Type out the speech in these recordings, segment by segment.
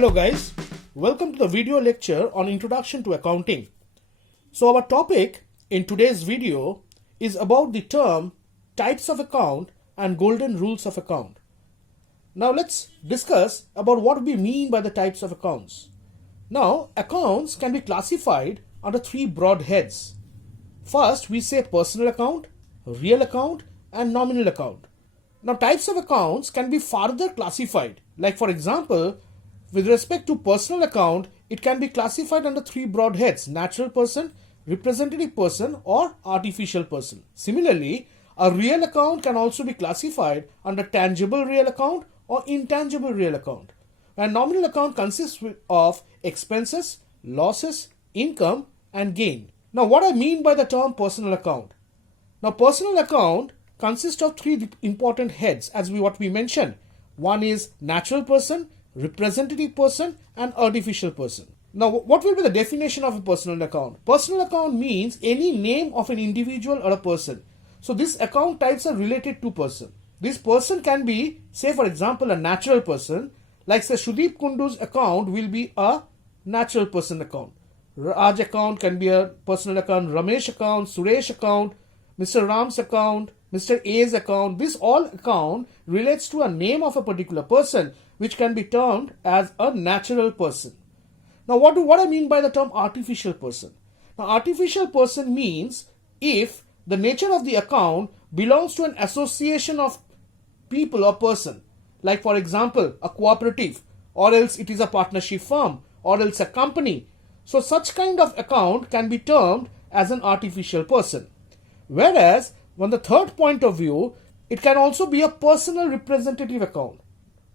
Hello guys, welcome to the video lecture on Introduction to Accounting. So our topic in today's video is about the term types of account and golden rules of account. Now let's discuss about what we mean by the types of accounts. Now accounts can be classified under three broad heads. First we say personal account, real account and nominal account. Now types of accounts can be further classified, like for example, with respect to personal account, it can be classified under three broad heads: natural person, representative person or artificial person. Similarly, a real account can also be classified under tangible real account or intangible real account. And nominal account consists of expenses, losses, income and gain. Now what I mean by the term personal account? Now personal account consists of three important heads as what we mentioned. One is natural person, representative person and artificial person. Now what will be the definition of a personal account? Personal account means any name of an individual or a person. So this account types are related to person. This person can be, say for example, a natural person, like say Sudeep Kundu's account will be a natural person account. Raj account can be a personal account, Ramesh account, Suresh account, Mr. Ram's account, Mr. A's account. This all account relates to a name of a particular person, which can be termed as a natural person. Now what I mean by the term artificial person? Now artificial person means if the nature of the account belongs to an association of people or person, like for example a cooperative, or else it is a partnership firm, or else a company. So such kind of account can be termed as an artificial person. Whereas on the third point of view, it can also be a personal representative account.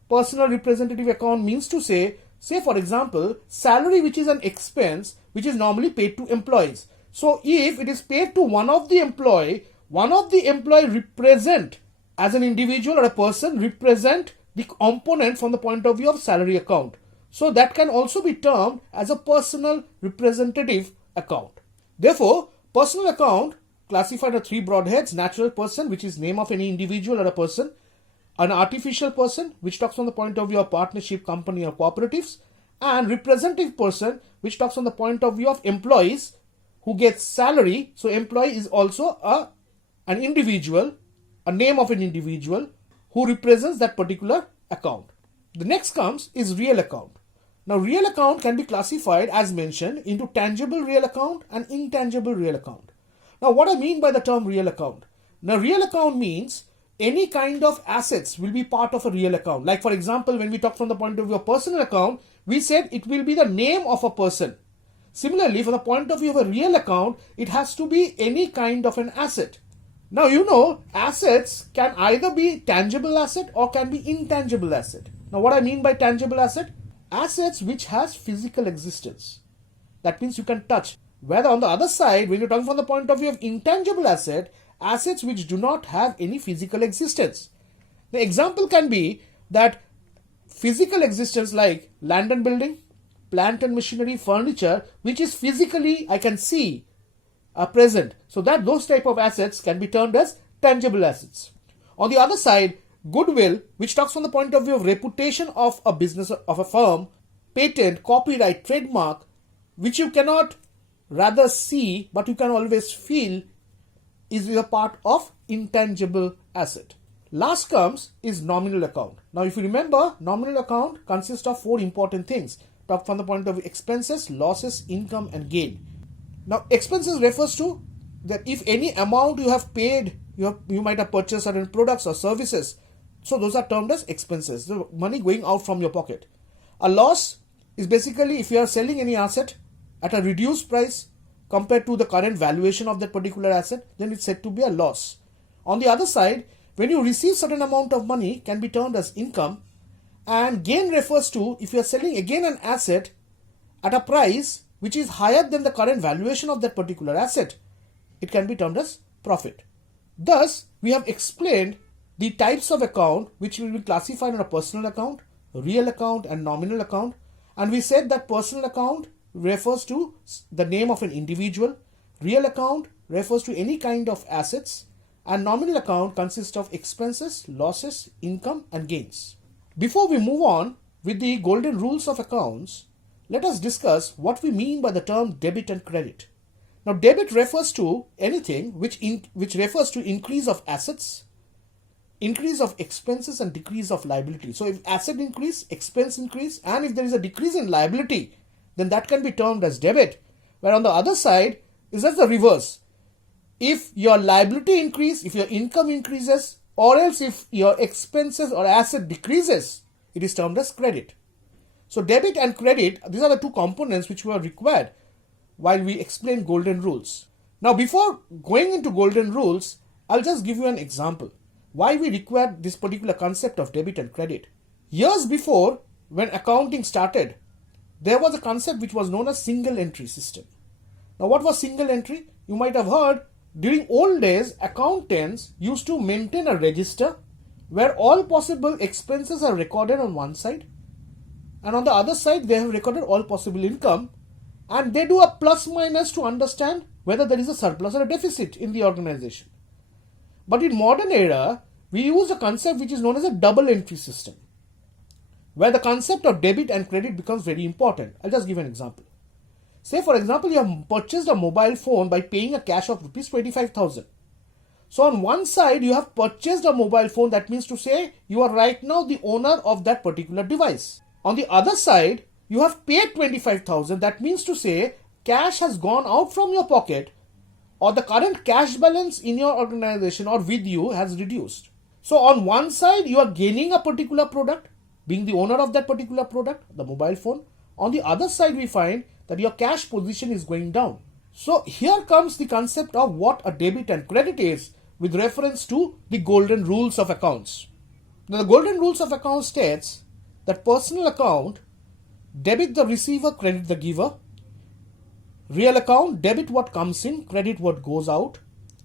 Personal representative account means to say for example, salary which is an expense which is normally paid to employees. So if it is paid to one of the employee represent as an individual or a person represent the component from the point of view of salary account. So that can also be termed as a personal representative account. Therefore, personal account classified as three broad heads: natural person, which is name of any individual or a person; an artificial person, which talks from the point of view of partnership, company or cooperatives; and representative person, which talks from the point of view of employees who get salary. So employee is also an individual, a name of an individual who represents that particular account. The next comes is real account. Now real account can be classified as mentioned into tangible real account and intangible real account. Now what I mean by the term real account? Now real account means any kind of assets will be part of a real account. Like for example, when we talk from the point of view of personal account, we said it will be the name of a person. Similarly, from the point of view of a real account, it has to be any kind of an asset. Now you know, assets can either be tangible asset or can be intangible asset. Now what I mean by tangible asset? Assets which has physical existence. That means you can touch. Whether on the other side, when you're talking from the point of view of intangible asset, assets which do not have any physical existence. The example can be that physical existence like land and building, plant and machinery, furniture, which is physically I can see are present. So that those type of assets can be termed as tangible assets. On the other side, goodwill, which talks from the point of view of reputation of a business, of a firm, patent, copyright, trademark, which you cannot rather see but you can always feel, is a part of intangible asset. Last comes is nominal account. Now if you remember, nominal account consists of four important things. Talk from the point of expenses, losses, income and gain. Now expenses refers to that if any amount you have paid, you might have purchased certain products or services. So those are termed as expenses, the money going out from your pocket. A loss is basically if you are selling any asset at a reduced price compared to the current valuation of that particular asset, then it's said to be a loss. On the other side, when you receive certain amount of money, can be termed as income. And gain refers to if you are selling again an asset at a price which is higher than the current valuation of that particular asset, it can be termed as profit. Thus, we have explained the types of account which will be classified in a personal account, real account and nominal account. And we said that personal account refers to the name of an individual, real account refers to any kind of assets, and nominal account consists of expenses, losses, income and gains. Before we move on, with the golden rules of accounts, let us discuss what we mean by the term debit and credit. Now, debit refers to anything which refers to increase of assets, increase of expenses and decrease of liability. So if asset increase, expense increase, and if there is a decrease in liability, then that can be termed as debit. Where on the other side is just the reverse. If your liability increase, if your income increases, or else if your expenses or asset decreases, it is termed as credit. So debit and credit, these are the two components which were required while we explain golden rules. Now, before going into golden rules, I'll just give you an example why we require this particular concept of debit and credit. Years before, when accounting started, there was a concept which was known as single entry system. Now, what was single entry? You might have heard during old days, accountants used to maintain a register where all possible expenses are recorded on one side, and on the other side they have recorded all possible income, and they do a plus minus to understand whether there is a surplus or a deficit in the organization. But in modern era, we use a concept which is known as a double entry system, where the concept of debit and credit becomes very important. I'll just give an example. Say, for example, you have purchased a mobile phone by paying a cash of rupees 25,000. So on one side, you have purchased a mobile phone. That means to say you are right now the owner of that particular device. On the other side, you have paid 25,000. That means to say cash has gone out from your pocket, or the current cash balance in your organization or with you has reduced. So on one side, you are gaining a particular product, being the owner of that particular product, the mobile phone. On the other side, we find that your cash position is going down. So here comes the concept of what a debit and credit is with reference to the golden rules of accounts. Now, the golden rules of accounts states that personal account, debit the receiver, credit the giver. Real account, debit what comes in, credit what goes out.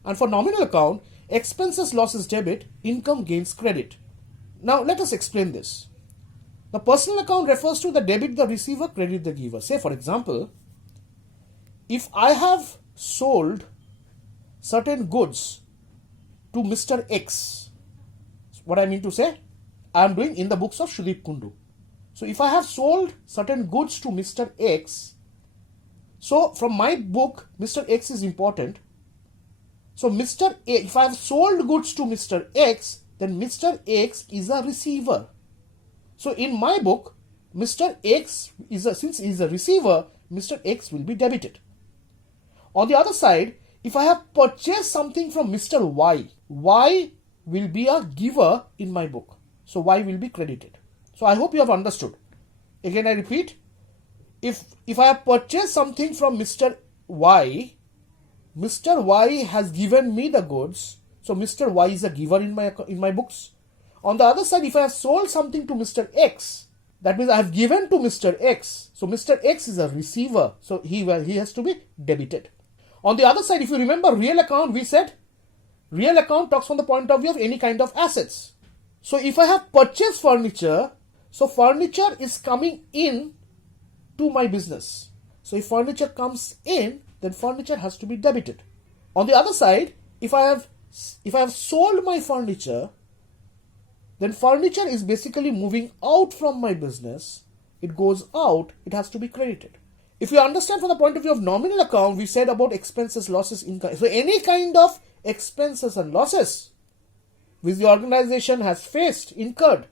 And for nominal account, expenses losses debit, income gains credit. Now let us explain this. The personal account refers to the debit the receiver, credit the giver. Say, for example, if I have sold certain goods to Mr. X, what I mean to say, I am doing in the books of Shudip Kundu. So if I have sold certain goods to Mr. X, so from my book, Mr. X is important. So if I have sold goods to Mr. X, then Mr. X is a receiver. So in my book, Mr. X since he is a receiver, Mr. X will be debited. On the other side, if I have purchased something from Mr. Y, Y will be a giver in my book. So Y will be credited. So I hope you have understood. Again, I repeat, if I have purchased something from Mr. Y, Mr. Y has given me the goods. So Mr. Y is a giver in my books. On the other side, if I have sold something to Mr. X, that means I have given to Mr. X. So Mr. X is a receiver. So he has to be debited. On the other side, if you remember real account, we said real account talks from the point of view of any kind of assets. So if I have purchased furniture, so furniture is coming in to my business. So if furniture comes in, then furniture has to be debited. On the other side, if I have sold my furniture, then furniture is basically moving out from my business. It goes out, it has to be credited. If you understand from the point of view of nominal account, we said about expenses, losses, income. So any kind of expenses and losses which the organization has faced, incurred,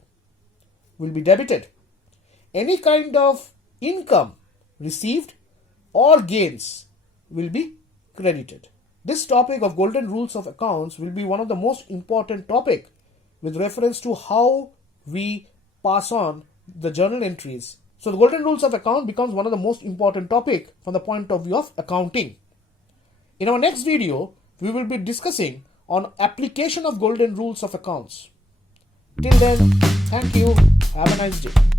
will be debited. Any kind of income received or gains will be credited. This topic of golden rules of accounts will be one of the most important topic with reference to how we pass on the journal entries. So the golden rules of account becomes one of the most important topic from the point of view of accounting. In our next video, we will be discussing on application of golden rules of accounts. Till then, thank you. Have a nice day.